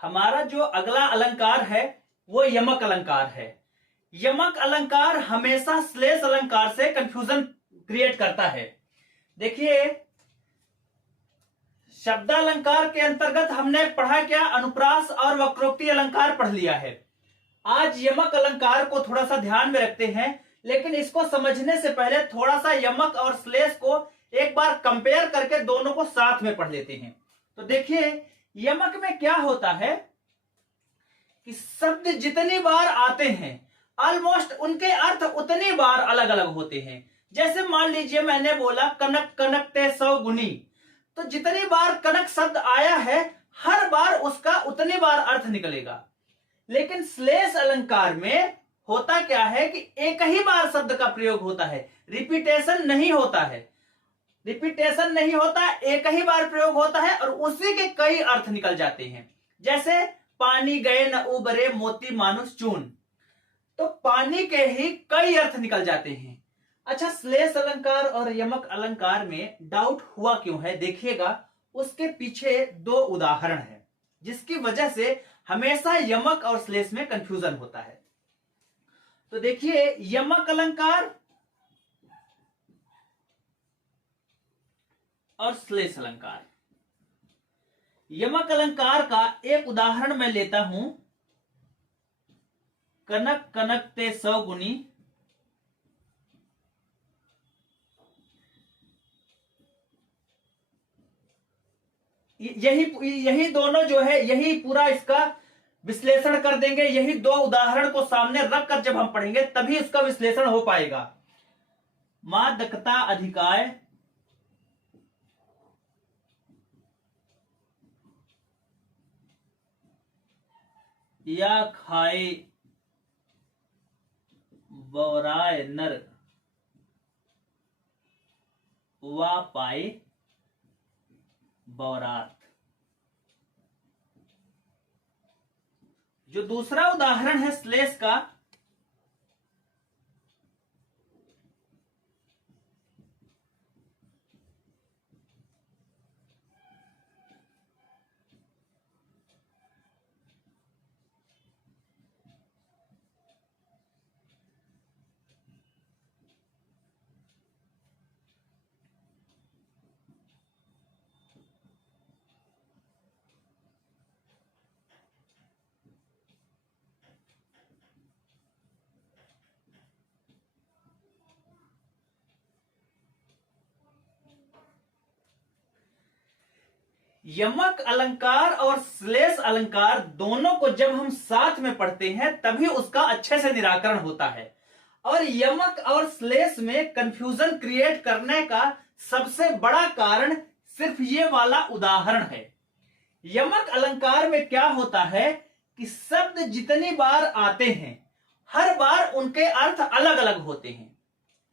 हमारा जो अगला अलंकार है वो यमक अलंकार है। यमक अलंकार हमेशा श्लेष अलंकार से कंफ्यूजन क्रिएट करता है। देखिए, शब्दालंकार के अंतर्गत हमने पढ़ा क्या, अनुप्रास और वक्रोक्ति अलंकार पढ़ लिया है। आज यमक अलंकार को थोड़ा सा ध्यान में रखते हैं, लेकिन इसको समझने से पहले थोड़ा सा यमक और श्लेष को एक बार कंपेयर करके दोनों को साथ में पढ़ लेते हैं। तो देखिए, यमक में क्या होता है कि शब्द जितनी बार आते हैं ऑलमोस्ट उनके अर्थ उतनी बार अलग अलग होते हैं। जैसे मान लीजिए मैंने बोला कनक कनकते 100 गुनी, तो जितनी बार कनक शब्द आया है हर बार उसका उतनी बार अर्थ निकलेगा। लेकिन श्लेष अलंकार में होता क्या है कि एक ही बार शब्द का प्रयोग होता है, रिपीटेशन नहीं होता है। रिपीटेशन नहीं होता, एक ही बार प्रयोग होता है और उसी के कई अर्थ निकल जाते हैं। जैसे पानी गए न उबरे मोती मानुष चून, तो पानी के ही कई अर्थ निकल जाते हैं। अच्छा, श्लेष अलंकार और यमक अलंकार में डाउट हुआ क्यों है, देखिएगा उसके पीछे दो उदाहरण है जिसकी वजह से हमेशा यमक और श्लेष में कंफ्यूजन होता है। तो देखिए, यमक अलंकार और श्लेष अलंकार। यमक अलंकार का एक उदाहरण मैं लेता हूं, कनक कनकते 100 गुनी। यही दोनों जो है, यही पूरा इसका विश्लेषण कर देंगे। यही दो उदाहरण को सामने रखकर जब हम पढ़ेंगे तभी इसका विश्लेषण हो पाएगा। मादकता अधिकाय या खाए बौराय नर वा पाए बौरात। जो दूसरा उदाहरण है श्लेष का, यमक अलंकार और श्लेष अलंकार दोनों को जब हम साथ में पढ़ते हैं तभी उसका अच्छे से निराकरण होता है। और यमक और श्लेष में कंफ्यूजन क्रिएट करने का सबसे बड़ा कारण सिर्फ ये वाला उदाहरण है। यमक अलंकार में क्या होता है कि शब्द जितनी बार आते हैं हर बार उनके अर्थ अलग अलग होते हैं।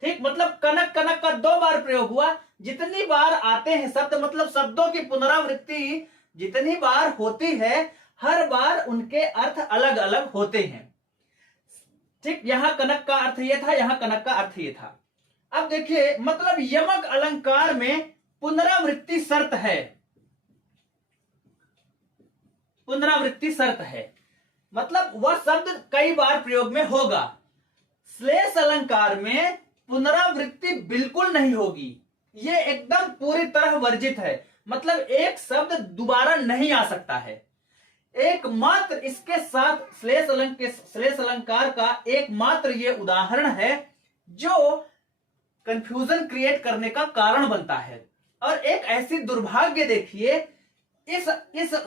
ठीक, मतलब कनक कनक का 2 बार प्रयोग हुआ, जितनी बार आते हैं शब्द, मतलब शब्दों की पुनरावृत्ति जितनी बार होती है हर बार उनके अर्थ अलग अलग होते हैं। ठीक, यहां कनक का अर्थ ये था, यहां कनक का अर्थ ये था। अब देखिए, मतलब यमक अलंकार में पुनरावृत्ति शर्त है। पुनरावृत्ति शर्त है, मतलब वह शब्द कई बार प्रयोग में होगा। श्लेष अलंकार में पुनरावृत्ति बिल्कुल नहीं होगी, ये एकदम पूरी तरह वर्जित है। मतलब एक शब्द दोबारा नहीं आ सकता है। एकमात्र इसके साथ श्लेष अलंकार का एकमात्र ये उदाहरण है जो कंफ्यूजन क्रिएट करने का कारण बनता है। और एक ऐसी दुर्भाग्य देखिए, इस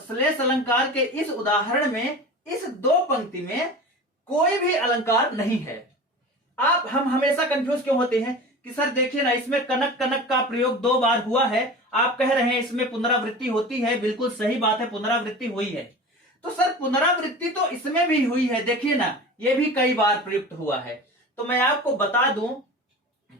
श्लेष अलंकार के इस उदाहरण में इस 2 पंक्ति में कोई भी अलंकार नहीं है। हम हमेशा कंफ्यूज क्यों होते हैं कि सर देखिए ना, इसमें कनक कनक का प्रयोग 2 बार हुआ है, आप कह रहे हैं इसमें पुनरावृत्ति होती है। बिल्कुल सही बात है, पुनरावृत्ति हुई है। तो सर पुनरावृत्ति तो इसमें भी हुई है, देखिए ना ये भी कई बार प्रयुक्त हुआ है। तो मैं आपको बता दूं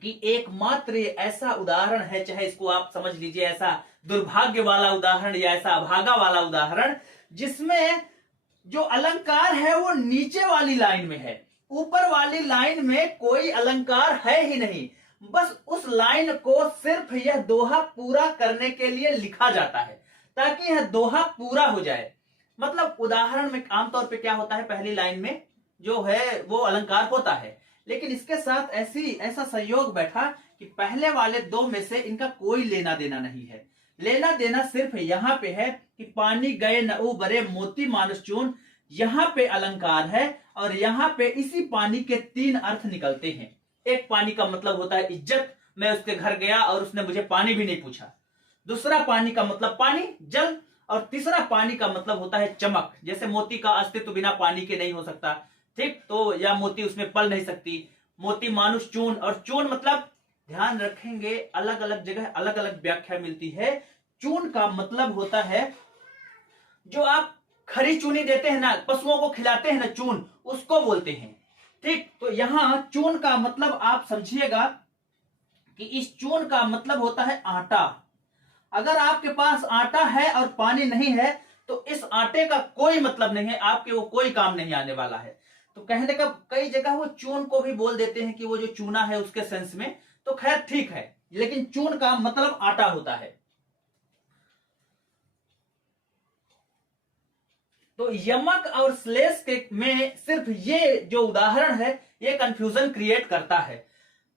कि एकमात्र ऐसा उदाहरण है, चाहे इसको आप समझ लीजिए ऐसा दुर्भाग्य वाला उदाहरण या ऐसा अभागा वाला उदाहरण, जिसमें जो अलंकार है वो नीचे वाली लाइन में है, ऊपर वाली लाइन में कोई अलंकार है ही नहीं। बस उस लाइन को सिर्फ यह दोहा पूरा करने के लिए लिखा जाता है ताकि यह दोहा पूरा हो जाए। मतलब उदाहरण में आमतौर पे क्या होता है, पहली लाइन में जो है वो अलंकार होता है, लेकिन इसके साथ ऐसा संयोग बैठा कि पहले वाले दो में से इनका कोई लेना देना नहीं है। लेना देना सिर्फ यहां पे है कि पानी गए न उबरे मोती मानस चून, यहां पे अलंकार है और यहां पे इसी पानी के तीन अर्थ निकलते हैं। एक पानी का मतलब होता है इज्जत, मैं उसके घर गया और उसने मुझे पानी भी नहीं पूछा। दूसरा पानी का मतलब पानी जल, और तीसरा पानी का मतलब होता है चमक, जैसे मोती का अस्तित्व बिना पानी के नहीं हो सकता, ठीक, तो या मोती उसमें पल नहीं सकती। मोती मानुष चून, और चून मतलब ध्यान रखेंगे अलग अलग जगह अलग अलग व्याख्या मिलती है। चून का मतलब होता है जो आप खरी चूनी देते हैं ना, पशुओं को खिलाते हैं ना, चून, उसको बोलते हैं, ठीक। तो यहां चून का मतलब आप समझिएगा कि इस चून का मतलब होता है आटा। अगर आपके पास आटा है और पानी नहीं है तो इस आटे का कोई मतलब नहीं है, आपके वो कोई काम नहीं आने वाला है। तो कहने का कई जगह वो चून को भी बोल देते हैं कि वो जो चूना है उसके सेंस में, तो खैर ठीक है, लेकिन चून का मतलब आटा होता है। तो यमक और श्लेष के में सिर्फ ये जो उदाहरण है ये कंफ्यूजन क्रिएट करता है।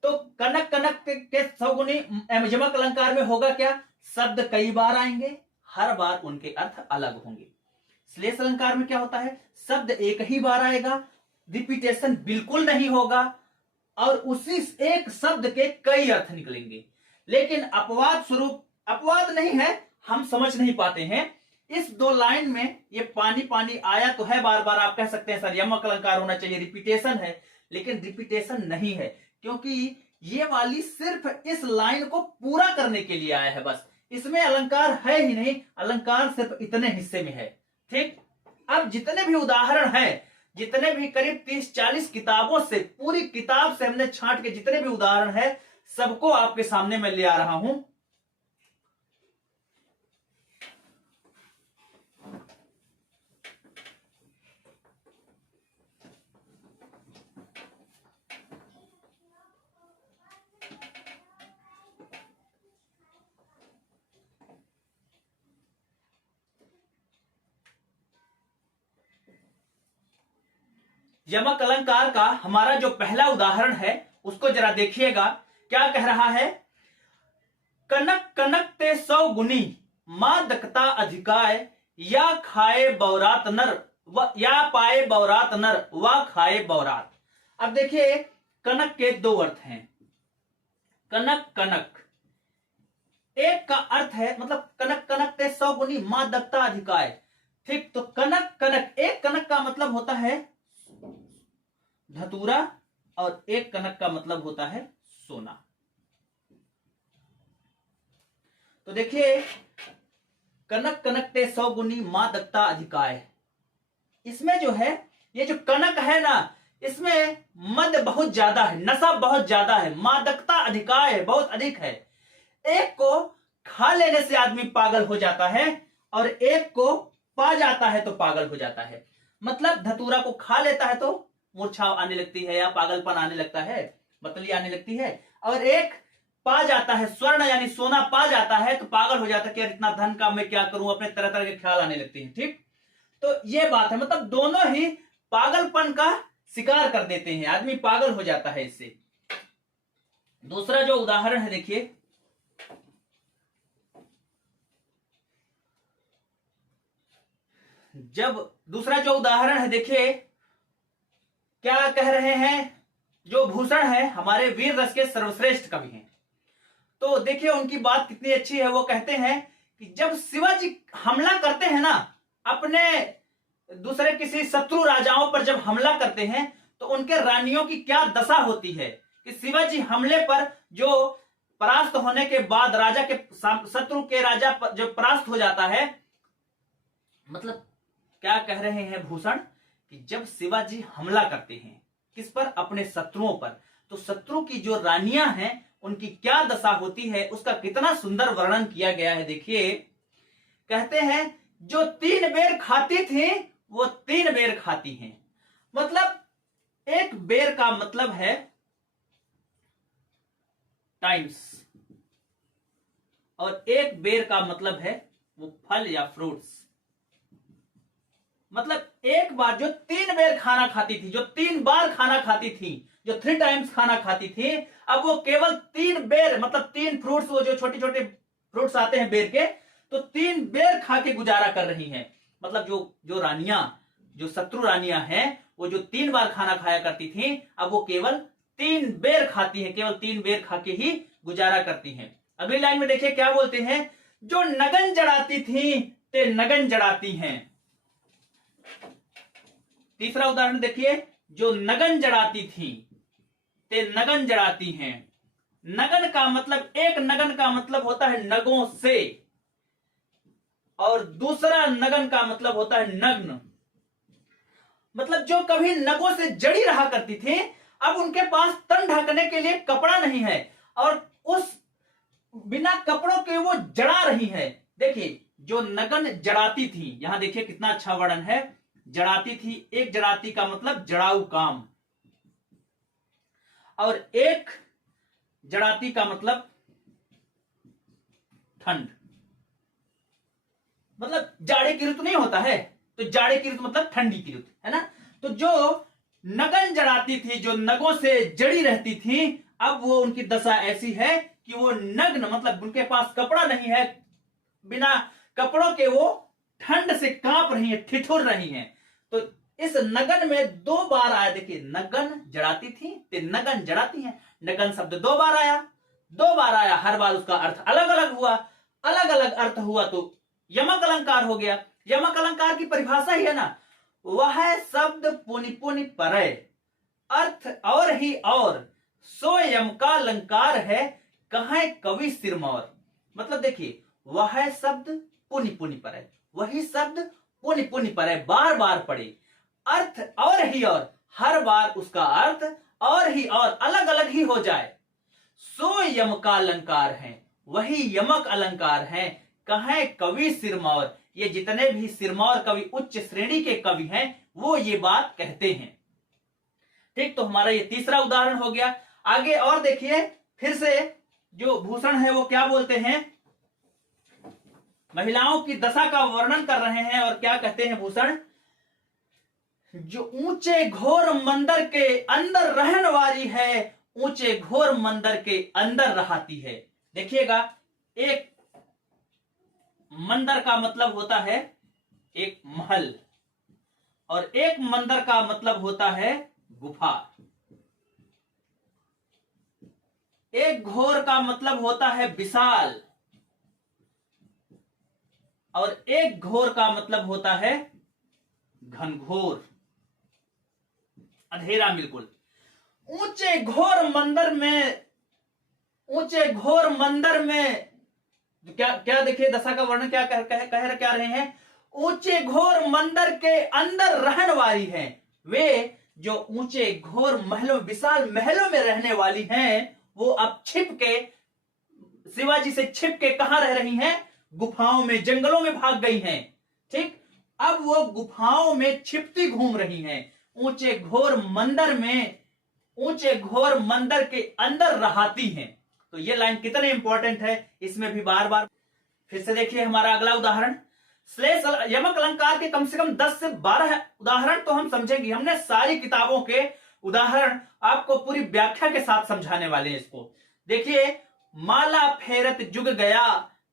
तो कनक कनक के सौगुनी यमक अलंकार में होगा क्या, शब्द कई बार आएंगे, हर बार उनके अर्थ अलग होंगे। श्लेष अलंकार में क्या होता है, शब्द एक ही बार आएगा, रिपीटेशन बिल्कुल नहीं होगा और उसी एक शब्द के कई अर्थ निकलेंगे। लेकिन अपवाद स्वरूप, अपवाद नहीं है, हम समझ नहीं पाते हैं, इस दो लाइन में ये पानी पानी आया तो है बार बार, आप कह सकते हैं सर यमक अलंकार होना चाहिए, रिपीटेशन है, लेकिन रिपीटेशन नहीं है, क्योंकि ये वाली सिर्फ इस लाइन को पूरा करने के लिए आया है, बस इसमें अलंकार है ही नहीं, अलंकार सिर्फ इतने हिस्से में है, ठीक। अब जितने भी उदाहरण हैं, जितने भी करीब 30-40 किताबों से, पूरी किताब से हमने छांट के जितने भी उदाहरण है सबको आपके सामने मैं ले आ रहा हूं। यमक अलंकार का हमारा जो पहला उदाहरण है उसको जरा देखिएगा, क्या कह रहा है, कनक कनक ते 100 गुनी मां दकता अधिकाय, या खाए बौरात नर या पाए बौरात नर व खाए बौरात। अब देखिए कनक के दो अर्थ हैं, कनक कनक एक का अर्थ है मतलब कनक कनक ते 100 गुनी मां दकता अधिकाय, ठीक। तो कनक कनक, एक कनक का मतलब होता है धतूरा और एक कनक का मतलब होता है सोना। तो देखिए कनक कनक ते 100 गुनी मां दत्ता अधिकाय, इसमें जो है ये जो कनक है ना, इसमें मद बहुत ज्यादा है, नशा बहुत ज्यादा है, मादकता अधिकाय है, बहुत अधिक है। एक को खा लेने से आदमी पागल हो जाता है और एक को पा जाता है तो पागल हो जाता है। मतलब धतूरा को खा लेता है तो मूर्छा आने लगती है या पागलपन आने लगता है, मतली आने लगती है, और एक पा जाता है, स्वर्ण यानी सोना पा जाता है तो पागल हो जाता है कि यार इतना धन का मैं क्या करूं, अपने तरह तरह के ख्याल आने लगते हैं, ठीक। तो ये बात है, मतलब दोनों ही पागलपन का शिकार कर देते हैं, आदमी पागल हो जाता है इससे। दूसरा जो उदाहरण है देखिए, जब दूसरा जो उदाहरण है देखिए क्या कह रहे हैं, जो भूषण है हमारे वीर रस के सर्वश्रेष्ठ कवि हैं, तो देखिए उनकी बात कितनी अच्छी है। वो कहते हैं कि जब शिवाजी हमला करते हैं ना, अपने दूसरे किसी शत्रु राजाओं पर जब हमला करते हैं तो उनके रानियों की क्या दशा होती है, कि शिवाजी हमले पर जो परास्त होने के बाद राजा के शत्रु के राजा जो परास्त हो जाता है, मतलब क्या कह रहे हैं भूषण कि जब शिवाजी हमला करते हैं किस पर, अपने शत्रुओं पर, तो शत्रु की जो रानियां हैं उनकी क्या दशा होती है उसका कितना सुंदर वर्णन किया गया है। देखिए कहते हैं जो 3 बेर खाती थी वो 3 बेर खाती हैं, मतलब एक बेर का मतलब है टाइम्स और एक बेर का मतलब है वो फल या फ्रूट्स। मतलब एक बार जो 3 बेर खाना खाती थी, जो 3 बार खाना खाती थी, जो 3 टाइम्स खाना खाती थी, अब वो केवल 3 बेर, मतलब 3 फ्रूट्स, वो जो छोटे छोटे फ्रूट्स आते हैं बेर के, तो 3 बेर खा के गुजारा कर रही हैं। मतलब जो जो रानियां, जो शत्रु रानियां हैं, वो जो 3 बार खाना खाया करती थी, अब वो केवल 3 बेर खाती हैं, केवल 3 बेर खा के ही गुजारा करती हैं। अगली लाइन में देखिए क्या बोलते हैं, जो नगन जड़ाती थी ते नगन जड़ाती हैं। तीसरा उदाहरण देखिए, जो नगन जड़ाती थी ते नगन जड़ाती हैं। नगन का मतलब, एक नगन का मतलब होता है नगों से, और दूसरा नगन का मतलब होता है नग्न। मतलब जो कभी नगों से जड़ी रहा करती थी, अब उनके पास तन ढकने के लिए कपड़ा नहीं है, और उस बिना कपड़ों के वो जड़ा रही है। देखिए, जो नगन जड़ाती थी, यहां देखिए कितना अच्छा वर्णन है, जड़ाती थी, एक जड़ाती का मतलब जड़ाऊ काम, और एक जड़ाती का मतलब ठंड। मतलब जाड़े की ऋतु नहीं होता है, तो जाड़े की ऋतु मतलब ठंडी की ऋतु, है ना। तो जो नगन जड़ाती थी, जो नगों से जड़ी रहती थी, अब वो उनकी दशा ऐसी है कि वो नग्न, मतलब उनके पास कपड़ा नहीं है, बिना कपड़ों के वो ठंड से कांप रही है, ठिठुर रही हैं। तो इस नगन में 2 बार आया, देखिए, नगन जड़ाती थी ते नगन जड़ाती हैं। नगन शब्द 2 बार आया, 2 बार आया, हर बार उसका अर्थ अलग अलग हुआ, अलग अलग अर्थ हुआ तो यमक अलंकार हो गया। यमक अलंकार की परिभाषा ही है ना, वह शब्द पुनि पुनि परय, अर्थ और ही और, सो यम का अलंकार है, कहे कवि सिरमौर। मतलब देखिए, वह शब्द पुनि पुनि परय, वही शब्द पुनि पुनि परय, बार बार पढ़े, अर्थ और ही और, हर बार उसका अर्थ और ही और अलग अलग ही हो जाए, सो यम का अलंकार है, वही यमक अलंकार है, कहे कवि सिरमौर। ये जितने भी सिरमौर कवि, उच्च श्रेणी के कवि हैं, वो ये बात कहते हैं। ठीक, तो हमारा ये तीसरा उदाहरण हो गया। आगे और देखिए, फिर से जो भूषण है वो क्या बोलते हैं, महिलाओं की दशा का वर्णन कर रहे हैं, और क्या कहते हैं भूषण, जो ऊंचे घोर मंदिर के अंदर रहने वाली है, ऊंचे घोर मंदिर के अंदर रहाती है। देखिएगा, एक मंदिर का मतलब होता है एक महल, और एक मंदिर का मतलब होता है गुफा। एक घोर का मतलब होता है विशाल, और एक घोर का मतलब होता है घनघोर, अंधेरा बिल्कुल। ऊंचे घोर मंदिर में, ऊंचे घोर मंदिर में क्या क्या देखिए, दशा का वर्णन क्या कह क्या रहे हैं, ऊंचे घोर मंदिर के अंदर रहने वाली हैं। वे जो ऊंचे घोर महलों, विशाल महलों में रहने वाली हैं, वो अब छिप के, शिवाजी से छिप के कहां रह रही हैं, गुफाओं में, जंगलों में भाग गई हैं। ठीक, अब वो गुफाओं में छिपती घूम रही हैं, ऊंचे घोर मंदिर में, ऊंचे घोर मंदिर के अंदर रहाती हैं। तो ये लाइन कितने इंपॉर्टेंट है, इसमें भी बार बार। फिर से देखिए हमारा अगला उदाहरण, श्लेष यमक अलंकार के कम से कम 10 से 12 उदाहरण तो हम समझेंगे। हमने सारी किताबों के उदाहरण आपको पूरी व्याख्या के साथ समझाने वाले हैं इसको। देखिए, माला फेरत जुग गया,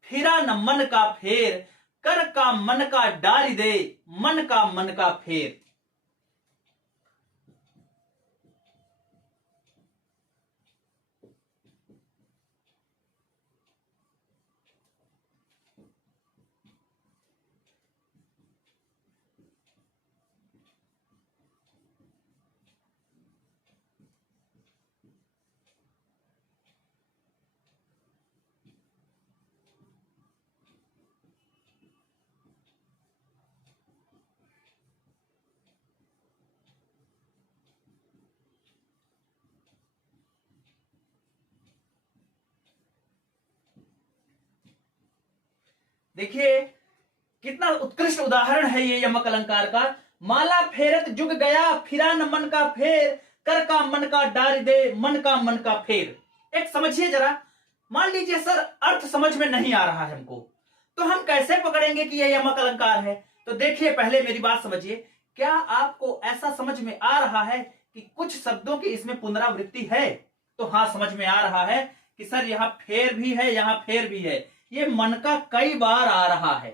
फिरा न मन का फेर, कर का मन का डाली दे, मन का मन का फेर। देखिए कितना उत्कृष्ट उदाहरण है ये यमक अलंकार का। माला फेरत जुग गया, फिरा न मन का फेर, कर का मन का डाल दे, मन का मन का फेर। एक समझिए जरा, मान लीजिए सर अर्थ समझ में नहीं आ रहा है हमको, तो हम कैसे पकड़ेंगे कि ये यमक अलंकार है। तो देखिए, पहले मेरी बात समझिए, क्या आपको ऐसा समझ में आ रहा है कि कुछ शब्दों की इसमें पुनरावृत्ति है? तो हाँ, समझ में आ रहा है कि सर यहाँ फेर भी है, यहाँ फेर भी है, ये मन का कई बार आ रहा है।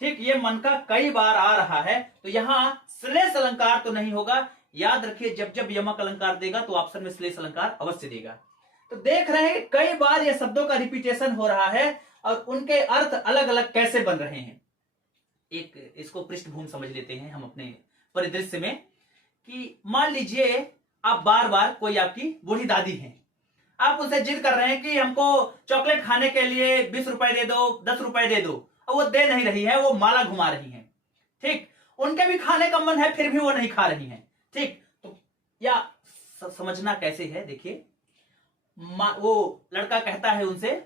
ठीक, ये मन का कई बार आ रहा है, तो यहां श्लेष अलंकार तो नहीं होगा। याद रखिए, जब जब यमक अलंकार देगा तो ऑप्शन में श्लेष अलंकार अवश्य देगा। तो देख रहे हैं कई बार ये शब्दों का रिपीटेशन हो रहा है और उनके अर्थ अलग अलग कैसे बन रहे हैं। एक इसको पृष्ठभूमि समझ लेते हैं हम अपने परिदृश्य में, कि मान लीजिए आप बार बार, कोई आपकी बूढ़ी दादी हैं, आप उनसे जिद कर रहे हैं कि हमको चॉकलेट खाने के लिए 20 रुपए दे दो, 10 रुपए दे दो, और वो दे नहीं रही है, वो माला घुमा रही है। ठीक, उनके भी खाने का मन है, फिर भी वो नहीं खा रही है। ठीक, तो या समझना कैसे है, देखिए, वो लड़का कहता है उनसे,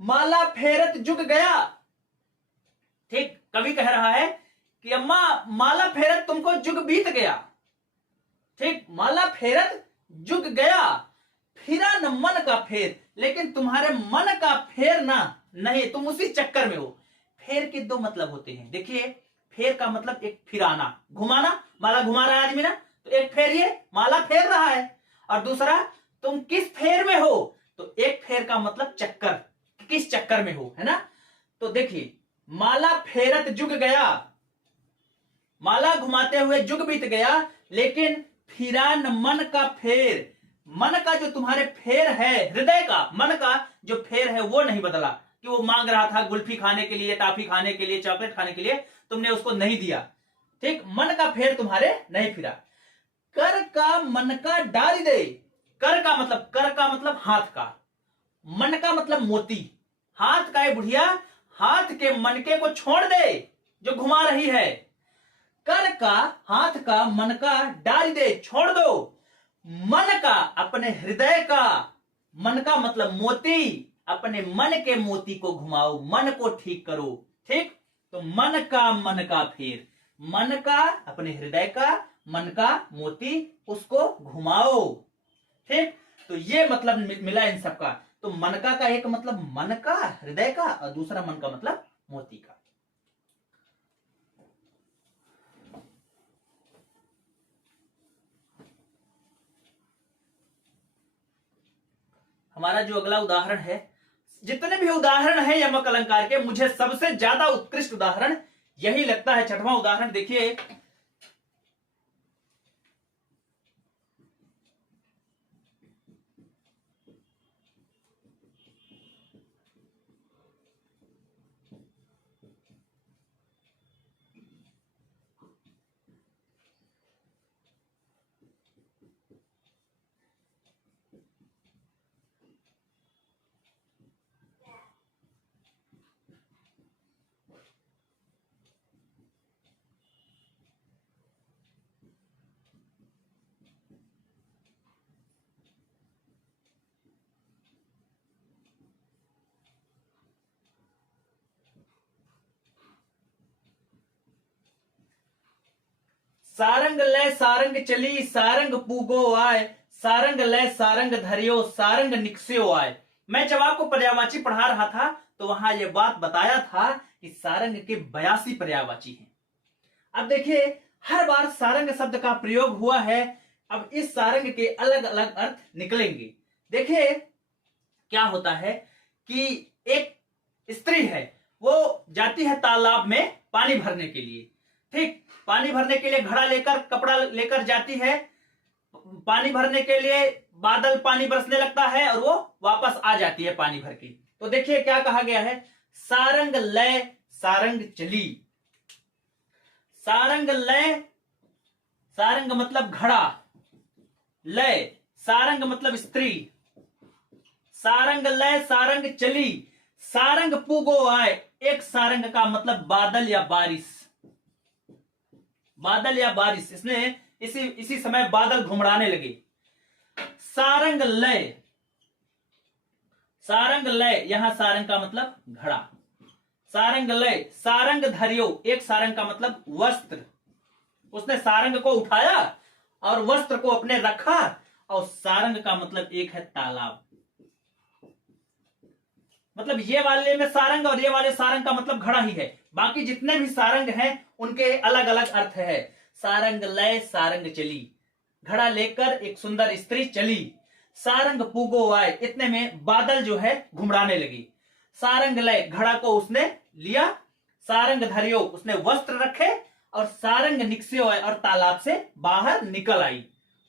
माला फेरत जुग गया। ठीक, कवि कह रहा है कि अम्मा माला फेरत तुमको जुग बीत गया। ठीक, माला फेरत जुग गया, फिरा न मन का फेर, लेकिन तुम्हारे मन का फेर ना नहीं, तुम उसी चक्कर में हो। फेर के दो मतलब होते हैं, देखिए, फेर का मतलब एक फिराना, घुमाना, माला घुमा रहा है आदमी ना, तो एक फेर ये माला फेर रहा है, और दूसरा तुम किस फेर में हो, तो एक फेर का मतलब चक्कर, किस चक्कर में हो, है ना। तो देखिए, माला फेरत जुग गया, माला घुमाते हुए जुग बीत गया, लेकिन फिरान मन का फेर, मन का जो तुम्हारे फेर है, हृदय का, मन का जो फेर है वो नहीं बदला, कि वो मांग रहा था गुल्फी खाने के लिए, टाफी खाने के लिए, चॉकलेट खाने के लिए, तुमने उसको नहीं दिया। ठीक, मन का फेर तुम्हारे नहीं फिरा। कर का मन का डाल दे, कर का मतलब हाथ का, मन का मतलब मोती, हाथ का है बुढ़िया, हाथ के मनके को छोड़ दे जो घुमा रही है। कर का, हाथ का, मन का डाल दे, छोड़ दो। मन का, अपने हृदय का, मन का मतलब मोती, अपने मन के मोती को घुमाओ, मन को ठीक करो। ठीक, तो मन का फेर, मन का, अपने हृदय का, मन का मोती, उसको घुमाओ। ठीक, तो ये मतलब मिला इन सबका। तो मन का एक मतलब मन का, हृदय का, और दूसरा मन का मतलब मोती का। हमारा जो अगला उदाहरण है, जितने भी उदाहरण हैं यमक अलंकार के, मुझे सबसे ज्यादा उत्कृष्ट उदाहरण यही लगता है, छठवां उदाहरण देखिए। सारंग लय सारंग चली, सारंग पूगो आय, सारंग लय सारंग धरियो, सारंग निकस्यो आय। मैं जब आपको पर्यायवाची पढ़ा रहा था तो वहां यह बात बताया था कि सारंग के 82 पर्यायवाची हैं। अब देखिए, हर बार सारंग शब्द का प्रयोग हुआ है, अब इस सारंग के अलग अलग अर्थ निकलेंगे। देखिए, क्या होता है कि एक स्त्री है, वो जाती है तालाब में पानी भरने के लिए। ठीक, पानी भरने के लिए घड़ा लेकर, कपड़ा लेकर जाती है, पानी भरने के लिए बादल पानी बरसने लगता है और वो वापस आ जाती है पानी भर के। तो देखिए क्या कहा गया है, सारंग लय सारंग चली। सारंग लय, सारंग मतलब घड़ा, लय, सारंग मतलब स्त्री, सारंग लय सारंग चली, सारंग पुगो आए। एक सारंग का मतलब बादल या बारिश, बादल या बारिश, इसने इसी समय बादल घुमड़ाने लगे। सारंग लय, सारंग लय, यहां सारंग का मतलब घड़ा, सारंग लय सारंग धरियो, एक सारंग का मतलब वस्त्र, उसने सारंग को उठाया और वस्त्र को अपने रखा, और सारंग का मतलब एक है तालाब। मतलब ये वाले में सारंग और ये वाले सारंग का मतलब घड़ा ही है। बाकी जितने भी सारंग हैं उनके अलग अलग अर्थ है। सारंग लय सारंग चली, घड़ा लेकर एक सुंदर स्त्री चली, सारंग पूगो आए, इतने में बादल जो है घुमड़ाने लगी। सारंग लय, घड़ा को उसने लिया, सारंग धरियो, उसने वस्त्र रखे, और सारंग निकसियो, और तालाब से बाहर निकल आई।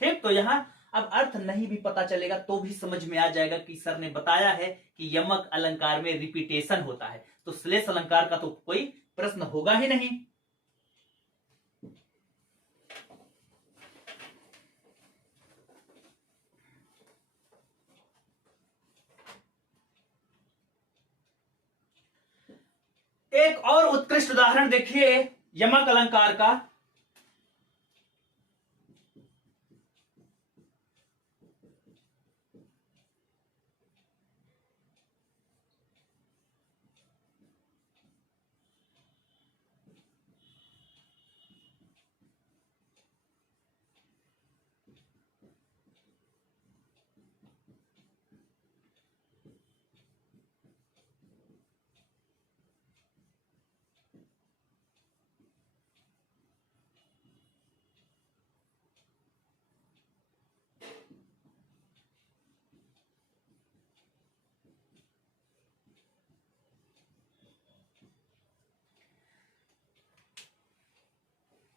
ठीक, तो यहां अब अर्थ नहीं भी पता चलेगा तो भी समझ में आ जाएगा कि सर ने बताया है कि यमक अलंकार में रिपीटेशन होता है, तो श्लेष अलंकार का तो कोई प्रश्न होगा ही नहीं। एक और उत्कृष्ट उदाहरण देखिए यमक अलंकार का।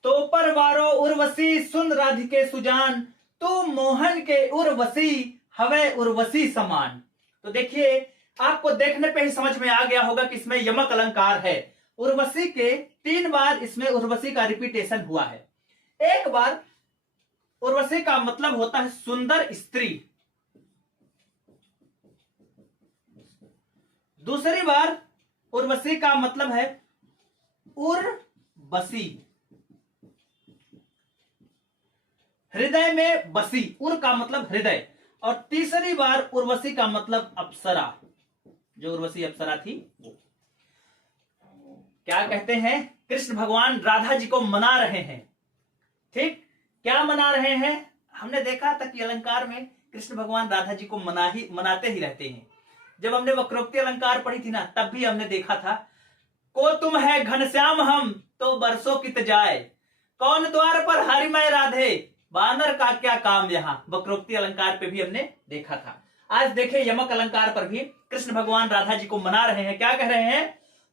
तो परवारो उर्वशी सुन राधिके सुजान, तू मोहन के उर्वशी हवे उर्वशी समान। तो देखिए आपको देखने पे ही समझ में आ गया होगा कि इसमें यमक अलंकार है। उर्वशी के 3 बार इसमें उर्वशी का रिपीटेशन हुआ है। एक बार उर्वशी का मतलब होता है सुंदर स्त्री, दूसरी बार उर्वशी का मतलब है उर्वशी, हृदय में बसी, उर का मतलब हृदय, और तीसरी बार उर्वशी का मतलब अप्सरा, जो उर्वशी अप्सरा थी वो। क्या कहते हैं, कृष्ण भगवान राधा जी को मना रहे हैं। ठीक, क्या मना रहे हैं, हमने देखा था कि अलंकार में कृष्ण भगवान राधा जी को मनाते ही रहते हैं। जब हमने वक्रोक्ति अलंकार पढ़ी थी ना, तब भी हमने देखा था, को तुम है घनश्याम हम तो बरसों कित जाए, कौन द्वार पर हरिमय राधे, बानर का क्या काम यहाँ। वक्रोक्ति अलंकार पे भी हमने देखा था। आज देखे यमक अलंकार पर भी कृष्ण भगवान राधा जी को मना रहे हैं। क्या कह रहे हैं,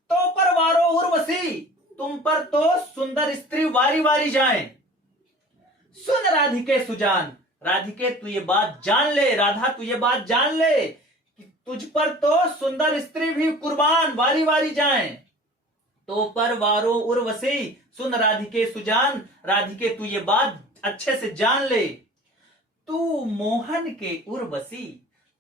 तो पर वारो उर्वशी, तुम पर तो सुंदर स्त्री वारी वारी जाए, सुन राधिके सुजान, राधिके तू ये बात जान ले, राधा तू ये बात जान ले कि तुझ पर तो सुंदर स्त्री भी कुर्बान वारी वारी जाए। तो पर वारो उर्वशी सुन राधिके सुजान, राधिके तू ये बात अच्छे से जान ले, तू मोहन के उर्वशी,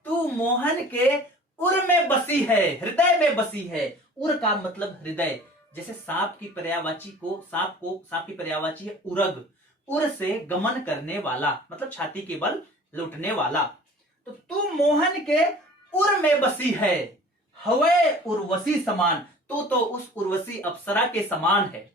तू मोहन के उर में बसी है, हृदय में बसी है। उर का मतलब हृदय, जैसे सांप की पर्यायवाची सांप की पर्यायवाची है उरग, उर से गमन करने वाला, मतलब छाती के बल लुटने वाला। तो तू मोहन के उर में बसी है, हवे उर्वशी समान, तू तो उस उर्वशी अप्सरा के समान है।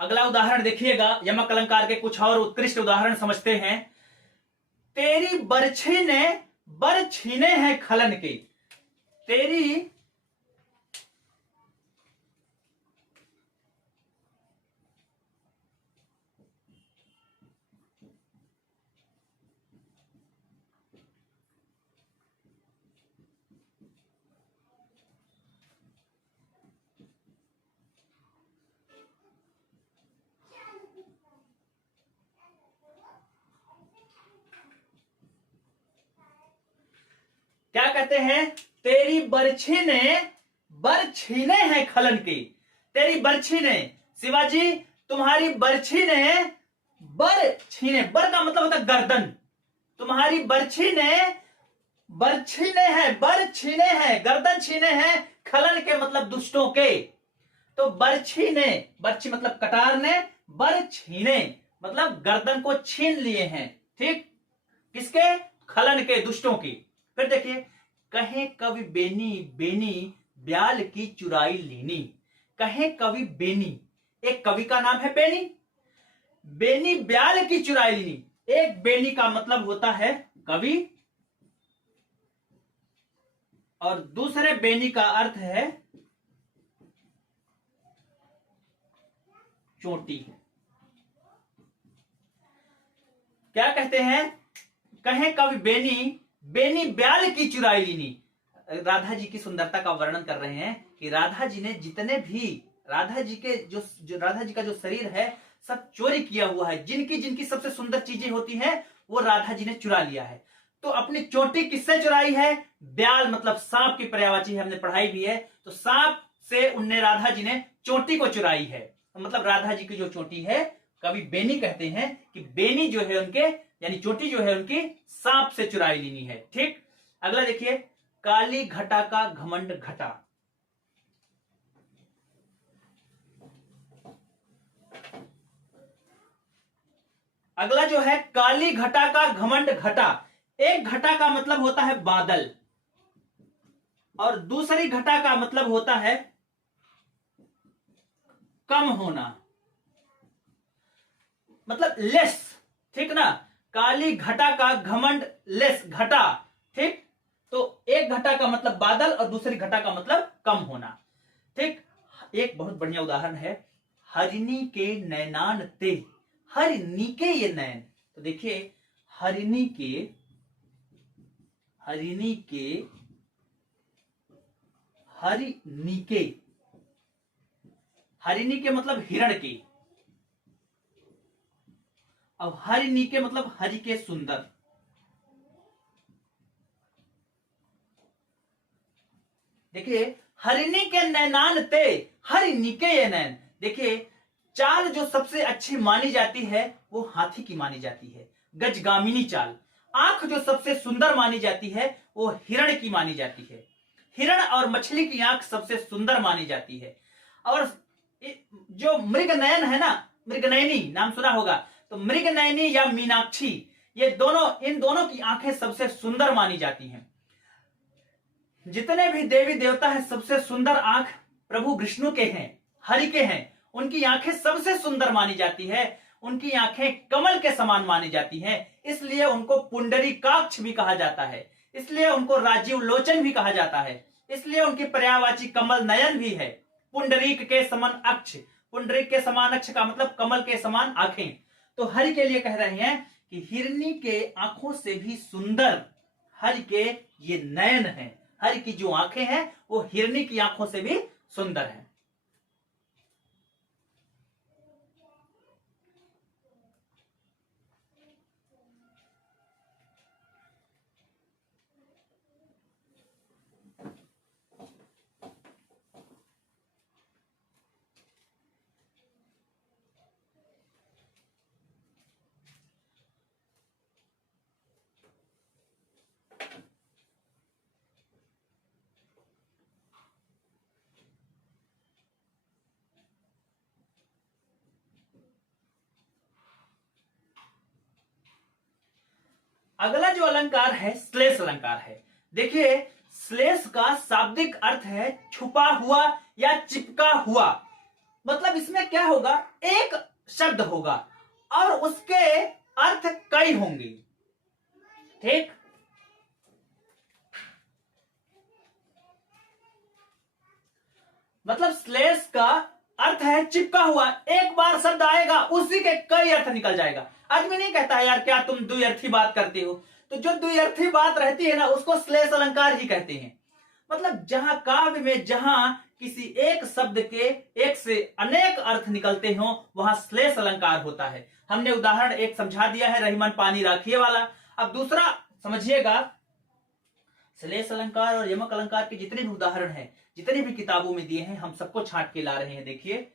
अगला उदाहरण देखिएगा, यमक अलंकार के कुछ और उत्कृष्ट उदाहरण समझते हैं। तेरी बरछी ने बर छीने हैं खलन के, तेरी क्या कहते हैं, तेरी बरछी ने बर छीने हैं खलन की, तेरी बरछी ने, शिवाजी तुम्हारी बरछी ने बर छीने, बर का मतलब होता है गर्दन, तुम्हारी बरछी ने बर छीने हैं, बर छीने हैं, गर्दन छीने हैं, खलन के मतलब दुष्टों के। तो बरछी ने, बरछी मतलब कटार ने, बर छीने मतलब गर्दन को छीन लिए हैं। ठीक, किसके, खलन के, दुष्टों की। फिर देखिए, कहे कवि बेनी बेनी ब्याल की चुराई लीनी। कहे कवि बेनी, एक कवि का नाम है बेनी। बेनी ब्याल की चुराई लीनी। एक बेनी का मतलब होता है कवि और दूसरे बेनी का अर्थ है चोटी। क्या कहते हैं? कहे कवि बेनी बेनी ब्याल की चुराई लीनी। राधा जी की सुंदरता का वर्णन कर रहे हैं कि राधा जी ने जितने भी राधा जी के जो राधा जी का जो शरीर है सब चोरी किया हुआ है। जिनकी जिनकी सबसे सुंदर चीजें होती हैं वो राधा जी ने चुरा लिया है। तो अपनी चोटी किससे चुराई है? ब्याल मतलब सांप की पर्यायवाची है, हमने पढ़ाई भी है। तो सांप से उनने राधा जी ने चोटी को चुराई है। तो मतलब राधा जी की जो चोटी है कवि बेनी कहते हैं कि बेनी जो है उनके यानी चोटी जो है उनकी सांप से चुराई लेनी है। ठीक, अगला देखिए, काली घटा का घमंड घटा। अगला जो है काली घटा का घमंड घटा। एक घटा का मतलब होता है बादल और दूसरी घटा का मतलब होता है कम होना, मतलब लेस। ठीक ना, काली घटा का घमंड लेस घटा। ठीक, तो एक घटा का मतलब बादल और दूसरी घटा का मतलब कम होना। ठीक, एक बहुत बढ़िया उदाहरण है, हरिणी के नैनान ते। हरिणी के ये नैन, तो देखिए हरिणी के हरिणी के हरिणी के हरिणी के मतलब हिरण के, अब हरिणी के मतलब हरि के सुंदर। देखिए हरिणी के नैनान ते, हरिणी के ये नैन। देखिए चाल जो सबसे अच्छी मानी जाती है वो हाथी की मानी जाती है, गजगामिनी चाल। आंख जो सबसे सुंदर मानी जाती है वो हिरण की मानी जाती है। हिरण और मछली की आंख सबसे सुंदर मानी जाती है। और जो मृग नयन है ना, मृगनयनी नाम सुना होगा, तो मृगनयनी या मीनाक्षी, ये दोनों, इन दोनों की आंखें सबसे सुंदर मानी जाती हैं। जितने भी देवी देवता हैं सबसे सुंदर आंख प्रभु विष्णु के हैं, हरि के हैं। उनकी आंखें सबसे सुंदर मानी जाती है। उनकी आंखें कमल के समान मानी जाती हैं, इसलिए उनको पुंडरीकाक्ष भी कहा जाता है। इसलिए उनको राजीव लोचन भी कहा जाता है। इसलिए उनकी पर्यायवाची कमल नयन भी है। पुंडरीक के समान अक्ष, पुंडरीक के समान अक्ष का मतलब कमल के समान आंखें। तो हरि के लिए कह रहे हैं कि हिरनी के आंखों से भी सुंदर हरि के ये नयन है। हरि की जो आंखें हैं वो हिरनी की आंखों से भी सुंदर है। अगला जो अलंकार है श्लेष अलंकार है। देखिए श्लेष का शाब्दिक अर्थ है छुपा हुआ या चिपका हुआ। मतलब इसमें क्या होगा, एक शब्द होगा और उसके अर्थ कई होंगे। ठीक, मतलब श्लेष का अर्थ है चिपका हुआ। एक बार शब्द आएगा उसी के कई अर्थ निकल जाएगा। आदमी नहीं कहता है यार क्या तुम द्व्यर्थी बात करते हो, तो जो द्व्यर्थी बात रहती है ना उसको श्लेष अलंकार ही कहते हैं। मतलब जहां काव्य में जहां किसी एक शब्द के एक से अनेक अर्थ निकलते हो वहां श्लेष अलंकार होता है। हमने उदाहरण एक समझा दिया है, रहीमन पानी राखिए वाला। अब दूसरा समझिएगा, श्लेष अलंकार और यमक अलंकार के जितने भी उदाहरण हैं, जितने भी किताबों में दिए हैं, हम सबको छांट के ला रहे हैं। देखिए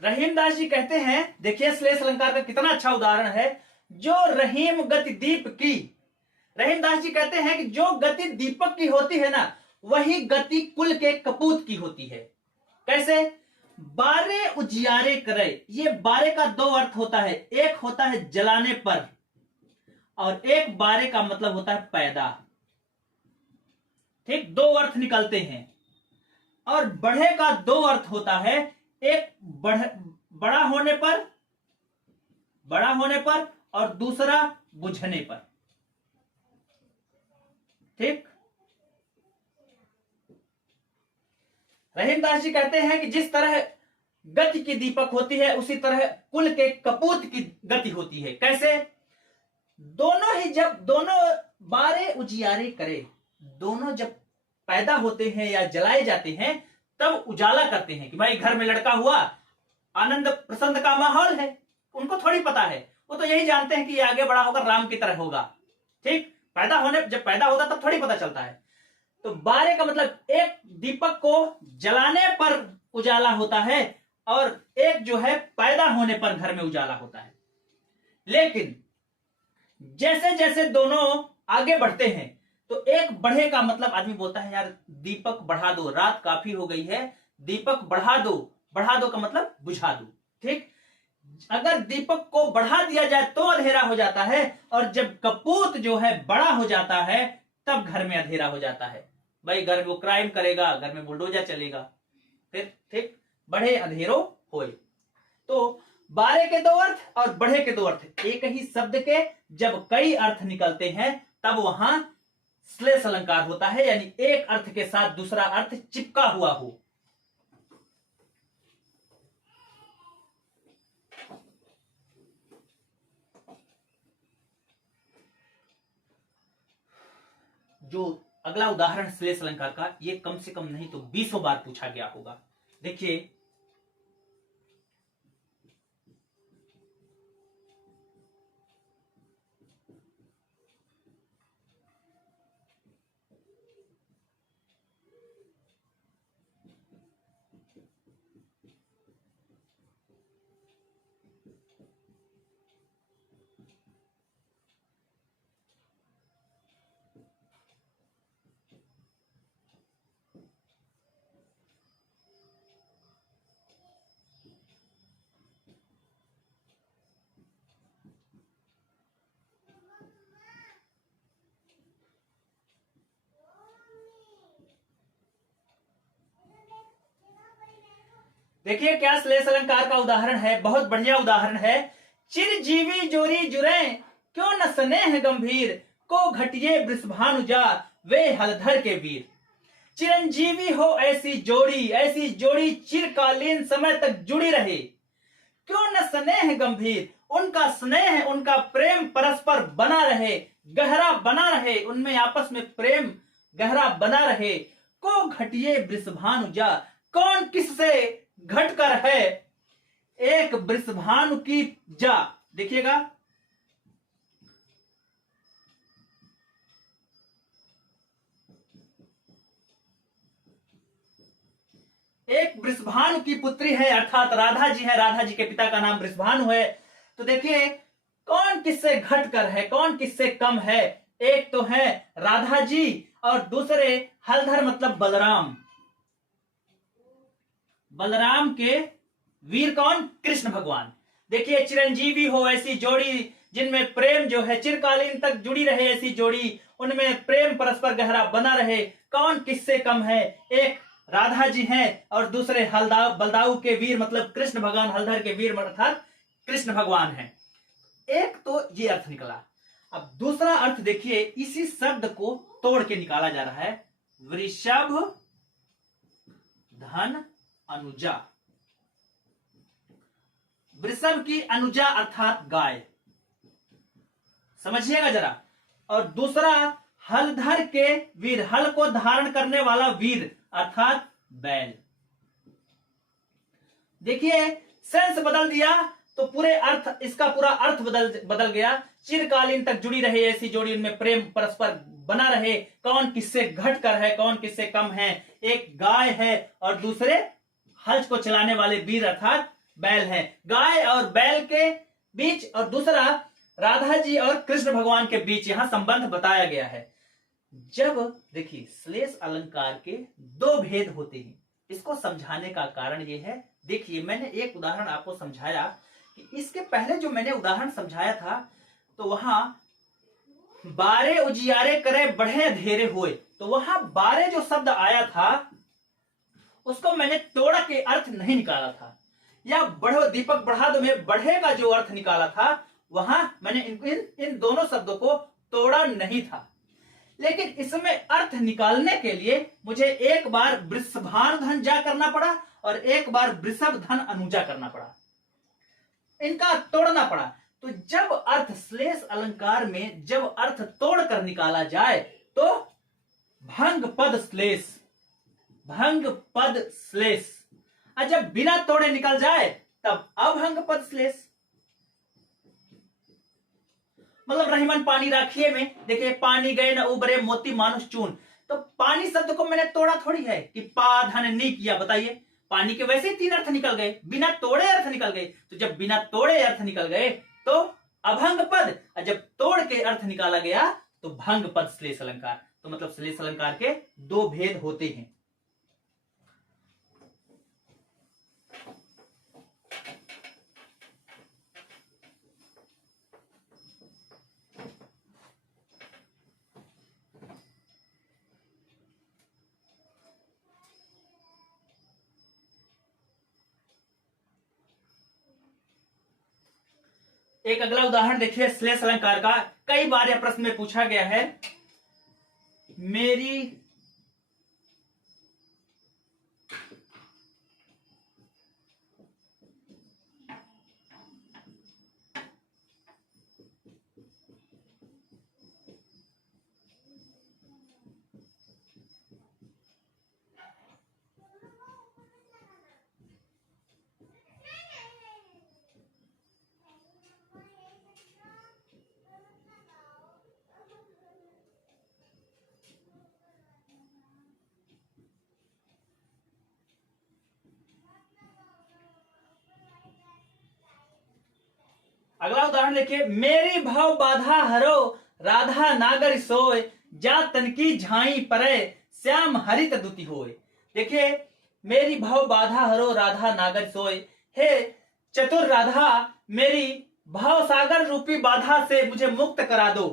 रहीम दास जी कहते हैं, देखिए श्लेष अलंकार का कितना अच्छा उदाहरण है। जो रहीम गति दीप की, रहीम दास जी कहते हैं कि जो गति दीपक की होती है ना, वही गति कुल के कपूत की होती है। कैसे? बारे उजियारे करे, ये बारे का दो अर्थ होता है, एक होता है जलाने पर और एक बारे का मतलब होता है पैदा। ठीक, दो अर्थ निकलते हैं। और बढ़े का दो अर्थ होता है, एक बड़ा होने पर और दूसरा बुझने पर। ठीक, रहीम दास जी कहते हैं कि जिस तरह गति की दीपक होती है, उसी तरह कुल के कपूत की गति होती है। कैसे? दोनों बारे उजियारे करे, दोनों जब पैदा होते हैं या जलाए जाते हैं तब उजाला करते हैं कि भाई घर में लड़का हुआ, आनंद प्रसन्न का माहौल है। उनको थोड़ी पता है, वो तो यही जानते हैं कि ये आगे बड़ा होकर राम की तरह होगा। ठीक, जब पैदा होता तब थोड़ी पता चलता है। तो बारे का मतलब एक दीपक को जलाने पर उजाला होता है और एक जो है पैदा होने पर घर में उजाला होता है। लेकिन जैसे जैसे दोनों आगे बढ़ते हैं तो एक बढ़े का मतलब आदमी बोलता है यार दीपक बढ़ा दो, रात काफी हो गई है, दीपक बढ़ा दो। बढ़ा दो का मतलब बुझा दो। ठीक, अगर दीपक को बढ़ा दिया जाए तो अंधेरा हो जाता है, और जब कपूत जो है बड़ा हो जाता है तब घर में अंधेरा हो जाता है। भाई घर में वो क्राइम करेगा, घर में बुलडोजर चलेगा, फिर ठीक बढ़े अंधेरो होए। तो बारे के दो अर्थ और बढ़े के दो अर्थ, एक ही शब्द के जब कई अर्थ निकलते हैं तब वहां श्लेष अलंकार होता है, यानी एक अर्थ के साथ दूसरा अर्थ चिपका हुआ हो। जो अगला उदाहरण श्लेष अलंकार का, ये कम से कम नहीं तो 20 बार पूछा गया होगा। देखिए, देखिए क्या श्लेष अलंकार का उदाहरण है, बहुत बढ़िया उदाहरण है। चिरजीवी जोरी जुरे क्यों न स्नेह गंभीर, को घटिए वृषभानुजा वे हलधर के वीर। चिरंजीवी हो ऐसी जोड़ी चिरकालीन समय तक जुड़ी रहे, क्यों न स्नेह गंभीर, उनका स्नेह उनका प्रेम परस्पर बना रहे, गहरा बना रहे, उनमें आपस में प्रेम गहरा बना रहे। को घटिए वृषभानुजा, कौन किससे घट कर है, एक वृषभानु की जा। देखिएगा, एक वृषभानु की पुत्री है, अर्थात राधा जी है, राधा जी के पिता का नाम वृषभानु है। तो देखिए कौन किससे घट कर है, कौन किससे कम है। एक तो है राधा जी और दूसरे हलधर मतलब बलराम। बलराम के वीर कौन? कृष्ण भगवान। देखिए, चिरंजीवी हो ऐसी जोड़ी जिनमें प्रेम जो है चिरकालीन तक जुड़ी रहे, ऐसी जोड़ी उनमें प्रेम परस्पर गहरा बना रहे। कौन किससे कम है? एक राधा जी हैं और दूसरे बलदाऊ के वीर मतलब कृष्ण भगवान, हलधर के वीर अर्थात कृष्ण भगवान हैं। एक तो ये अर्थ निकला। अब दूसरा अर्थ देखिए, इसी शब्द को तोड़ के निकाला जा रहा है। वृषभ धन अनुजा, वृषभ की अनुजा अर्थात गाय, समझिएगा जरा। और दूसरा हलधर के वीर, हल को धारण करने वाला वीर अर्थात बैल। देखिए सेंस बदल दिया तो पूरे अर्थ, इसका पूरा अर्थ बदल गया। चिरकालीन तक जुड़ी रहे ऐसी जोड़ी, उनमें प्रेम परस्पर बना रहे। कौन किससे घट कर है, कौन किससे कम है। एक गाय है और दूसरे हल को चलाने वाले वीर अर्थात बैल हैं, गाय और बैल के बीच, और दूसरा राधा जी और कृष्ण भगवान के बीच यहां संबंध बताया गया है। जब देखिए श्लेष अलंकार के दो भेद होते हैं, इसको समझाने का कारण यह है, देखिए मैंने एक उदाहरण आपको समझाया कि इसके पहले जो मैंने उदाहरण समझाया था तो वहां बारे उजियारे करे बढ़े धेरे हुए, तो वहां बारे जो शब्द आया था उसको मैंने तोड़ा के अर्थ नहीं निकाला था, या बढ़ो दीपक बढ़ा दो में बढ़े का जो अर्थ निकाला था वहां मैंने इन दोनों शब्दों को तोड़ा नहीं था। लेकिन इसमें अर्थ निकालने के लिए मुझे एक बार वृषभानुधन जा करना पड़ा और एक बार वृषभ धन अनुजा करना पड़ा, इनका तोड़ना पड़ा। तो जब अर्थ श्लेष अलंकार में जब अर्थ तोड़ कर निकाला जाए तो भंग पद श्लेष, भंग पद श्लेष, और जब बिना तोड़े निकल जाए तब अभंग पद श्लेष। मतलब रहीमन पानी राखिए में देखिए, पानी गए न उबरे मोती मानुष चून, तो पानी शब्द को मैंने तोड़ा थोड़ी है कि पा धन नी किया, बताइए पानी के वैसे ही तीन अर्थ निकल गए, बिना तोड़े अर्थ निकल गए। तो जब बिना तोड़े अर्थ निकल गए तो अभंग पद, और जब तोड़ के अर्थ निकाला गया तो भंग पद श्लेष अलंकार। तो मतलब श्लेष अलंकार के दो भेद होते हैं। एक अगला उदाहरण देखिए श्लेष अलंकार का, कई बार यह प्रश्न में पूछा गया है। मेरी अगला उदाहरण देखिए, मेरी भाव बाधा हरो राधा नागर सोय, जा तनकी झाई परे श्याम हरित दुति होय। देखिए मेरी भाव बाधा हरो राधा नागर सोय, हे चतुर राधा मेरी भाव सागर रूपी बाधा से मुझे मुक्त करा दो।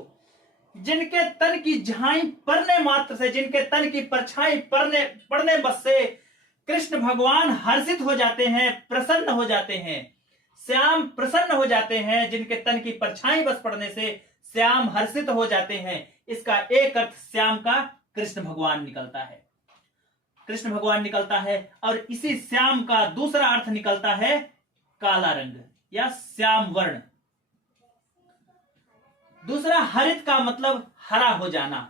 जिनके तन की झाई पड़ने मात्र से, जिनके तन की परछाई पड़ने बस से कृष्ण भगवान हर्षित हो जाते हैं, प्रसन्न हो जाते हैं। श्याम प्रसन्न हो जाते हैं, जिनके तन की परछाई बस पड़ने से श्याम हर्षित हो जाते हैं। इसका एक अर्थ श्याम का कृष्ण भगवान निकलता है, कृष्ण भगवान निकलता है। और इसी श्याम का दूसरा अर्थ निकलता है काला रंग या श्याम वर्ण। दूसरा हरित का मतलब हरा हो जाना,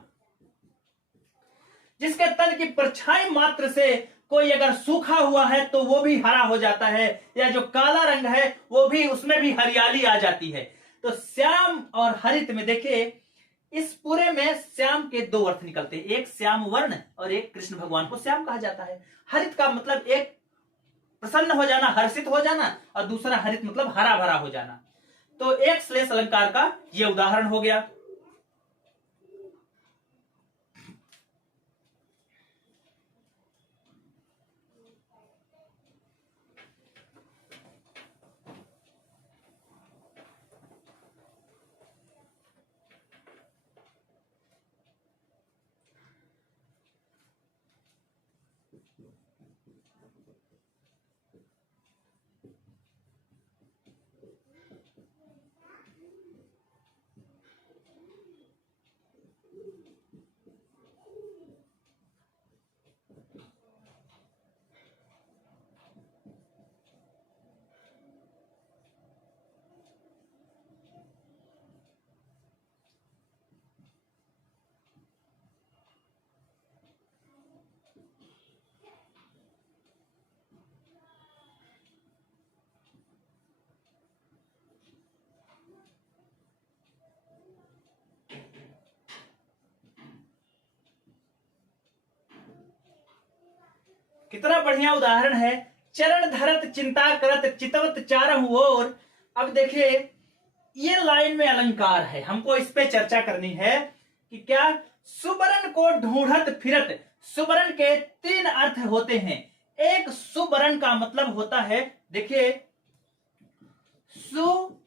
जिसके तन की परछाई मात्र से कोई अगर सूखा हुआ है तो वो भी हरा हो जाता है, या जो काला रंग है वो भी, उसमें भी हरियाली आ जाती है। तो श्याम और हरित में देखिए इस पूरे में श्याम के दो अर्थ निकलते हैं, एक श्याम वर्ण और एक कृष्ण भगवान को श्याम कहा जाता है। हरित का मतलब एक प्रसन्न हो जाना, हर्षित हो जाना, और दूसरा हरित मतलब हरा भरा हो जाना। तो एक श्लेष अलंकार का यह उदाहरण हो गया। कितना बढ़िया उदाहरण है। चरण धरत चिंता करत चितवत चारहु ओर। अब देखिए ये लाइन में अलंकार है, हमको इस पे चर्चा करनी है कि क्या सुबरन को ढूंढत फिरत। सुबरन के 3 अर्थ होते हैं। एक सुबरन का मतलब होता है, देखिए सुवर्ण,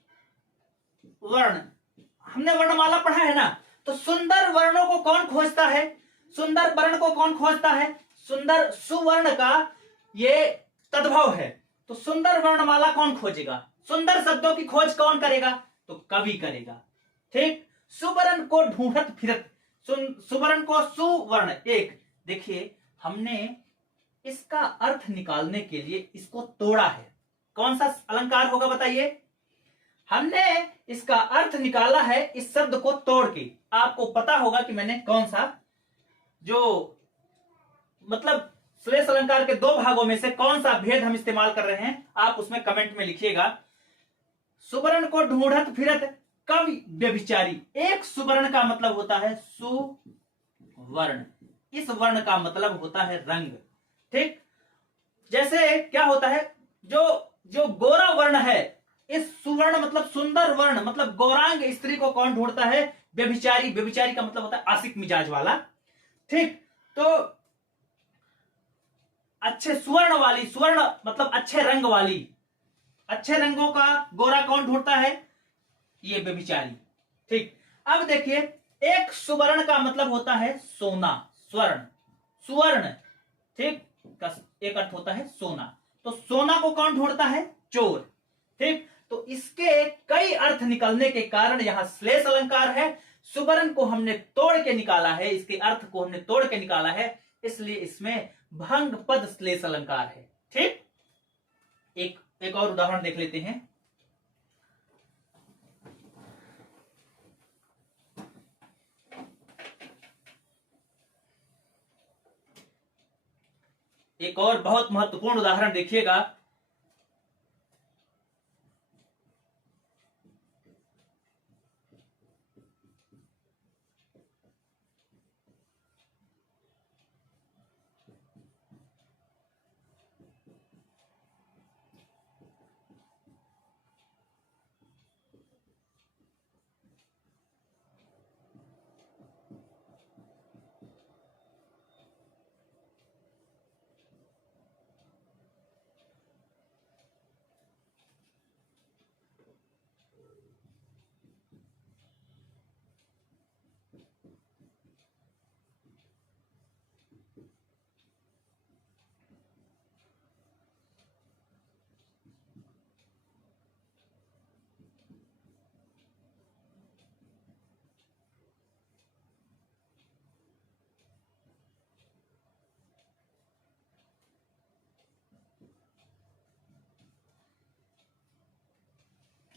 हमने वर्णमाला पढ़ा है ना, तो सुंदर वर्णों को कौन खोजता है? सुंदर वर्ण को कौन खोजता है? सुंदर, सुवर्ण का ये तद्भव है, तो सुंदर वर्णमाला कौन खोजेगा? सुंदर शब्दों की खोज कौन करेगा? तो कवि करेगा। ठीक, सुवर्ण को ढूंढत फिरत, सुवर्ण को सुवर्ण। एक देखिए हमने इसका अर्थ निकालने के लिए इसको तोड़ा है। कौन सा अलंकार होगा बताइए? हमने इसका अर्थ निकाला है इस शब्द को तोड़ के। आपको पता होगा कि मैंने कौन सा, जो मतलब श्लेष अलंकार के 2 भागों में से कौन सा भेद हम इस्तेमाल कर रहे हैं, आप उसमें कमेंट में लिखिएगा। सुवर्ण को ढूंढत फिरत कवि व्यभिचारी। एक सुवर्ण का मतलब होता है सुवर्ण, इस वर्ण का मतलब होता है रंग। ठीक, जैसे क्या होता है, जो गोरा वर्ण है, इस सुवर्ण मतलब सुंदर वर्ण मतलब गौरांग स्त्री को कौन ढूंढता है? व्यभिचारी। व्यभिचारी का मतलब होता है आशिक मिजाज वाला। ठीक, तो अच्छे सुवर्ण वाली, सुवर्ण मतलब अच्छे रंग वाली, अच्छे रंगों का गोरा कौन ढूंढता है? ये व्यभिचारी। ठीक, अब देखिए एक सुवर्ण का मतलब होता है सोना, स्वर्ण, सुवर्ण। ठीक, का एक अर्थ होता है सोना, तो सोना को कौन ढूंढता है? चोर। ठीक, तो इसके कई अर्थ निकलने के कारण यहां श्लेष अलंकार है। सुवर्ण को हमने तोड़ के निकाला है, इसके अर्थ को हमने तोड़ के निकाला है, इसलिए इसमें भंग पद श्लेष अलंकार है। ठीक, एक और उदाहरण देख लेते हैं। एक और बहुत महत्वपूर्ण उदाहरण देखिएगा।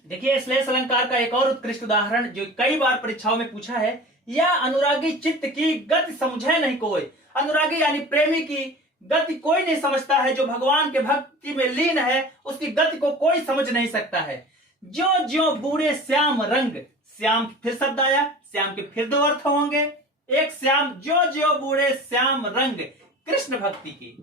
देखिए श्लेष अलंकार का एक और उत्कृष्ट उदाहरण जो कई बार परीक्षाओं में पूछा है। या अनुरागी चित्त की गति समझे नहीं कोई। अनुरागी यानी प्रेमी की गति कोई नहीं समझता है। जो भगवान के भक्ति में लीन है उसकी गति को कोई समझ नहीं सकता है। जो जो बूढ़े श्याम रंग, श्याम फिर शब्द आया, श्याम के फिर 2 अर्थ होंगे। एक श्याम, जो जो बूढ़े श्याम रंग कृष्ण भक्ति की।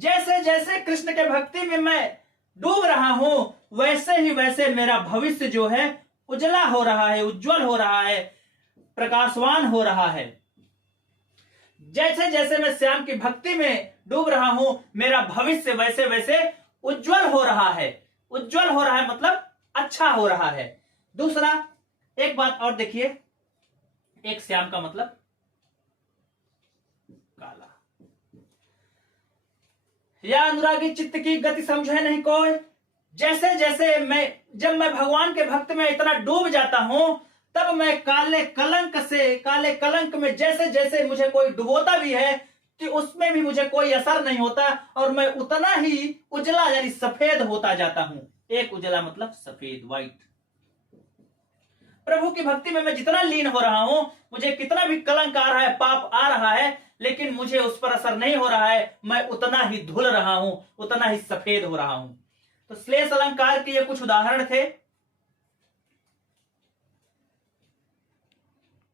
जैसे जैसे कृष्ण के भक्ति में मैं डूब रहा हूं वैसे ही वैसे मेरा भविष्य जो है उजला हो रहा है, उज्जवल हो रहा है, प्रकाशवान हो रहा है। जैसे जैसे मैं श्याम की भक्ति में डूब रहा हूं मेरा भविष्य वैसे वैसे उज्जवल हो रहा है। उज्जवल हो रहा है मतलब अच्छा हो रहा है। दूसरा एक बात और देखिए, एक श्याम का मतलब काला। या अनुरागी चित्त की गति समझे नहीं कोई। जैसे जैसे जब मैं भगवान के भक्त में इतना डूब जाता हूं तब मैं काले कलंक में जैसे जैसे मुझे कोई डुबोता भी है कि उसमें भी मुझे कोई असर नहीं होता और मैं उतना ही उजला यानी सफेद होता जाता हूं। एक उजला मतलब सफेद, व्हाइट। प्रभु की भक्ति में मैं जितना लीन हो रहा हूं, मुझे कितना भी कलंक आ रहा है, पाप आ रहा है, लेकिन मुझे उस पर असर नहीं हो रहा है। मैं उतना ही धुल रहा हूं, उतना ही सफेद हो रहा हूं। तो श्लेष अलंकार के ये कुछ उदाहरण थे।